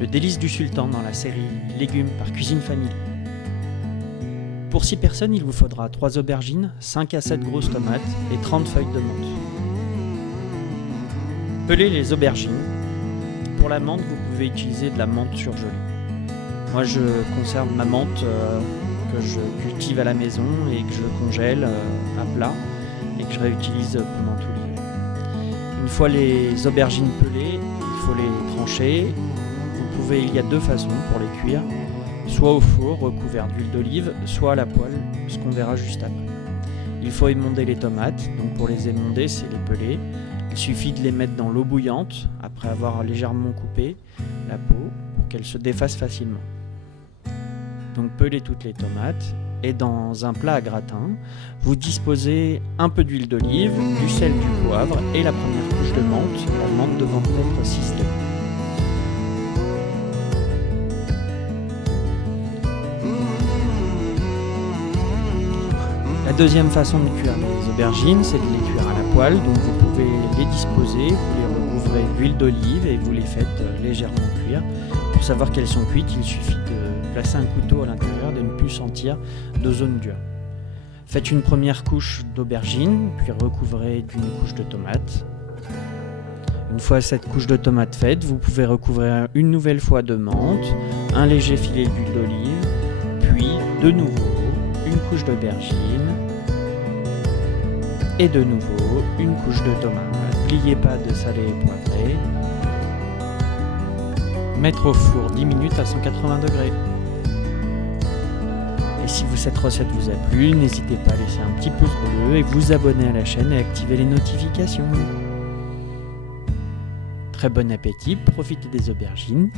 le délice du sultan dans la série Légumes par Cuisine Family. Pour 6 personnes, il vous faudra 3 aubergines, 5 à 7 grosses tomates et 30 feuilles de menthe. Pelez les aubergines. Pour la menthe, vous pouvez utiliser de la menthe surgelée. Moi, je conserve ma menthe que je cultive à la maison et que je congèle à plat et que je réutilise pendant tout l'hiver. Une fois les aubergines pelées, il faut les trancher. Il y a 2 façons pour les cuire, soit au four recouvert d'huile d'olive, soit à la poêle, ce qu'on verra juste après. Il faut émonder les tomates, donc pour les émonder, c'est les peler. Il suffit de les mettre dans l'eau bouillante, après avoir légèrement coupé la peau, pour qu'elle se défasse facilement. Donc pelez toutes les tomates, et dans un plat à gratin, vous disposez un peu d'huile d'olive, du sel, du poivre, et la première couche de menthe, la menthe devant être ciselée. La deuxième façon de cuire les aubergines, c'est de les cuire à la poêle. Donc vous pouvez les disposer, vous les recouvrez d'huile d'olive et vous les faites légèrement cuire. Pour savoir qu'elles sont cuites, il suffit de placer un couteau à l'intérieur et de ne plus sentir de zone dure. Faites une première couche d'aubergines, puis recouvrez d'une couche de tomates. Une fois cette couche de tomates faite, vous pouvez recouvrir une nouvelle fois de menthe, un léger filet d'huile d'olive, puis de nouveau une couche d'aubergine et de nouveau une couche de tomate. N'oubliez pas de saler et poivrer. Mettre au four 10 minutes à 180 degrés. Et si cette recette vous a plu, n'hésitez pas à laisser un petit pouce bleu et vous abonner à la chaîne et activer les notifications. Très bon appétit, profitez des aubergines.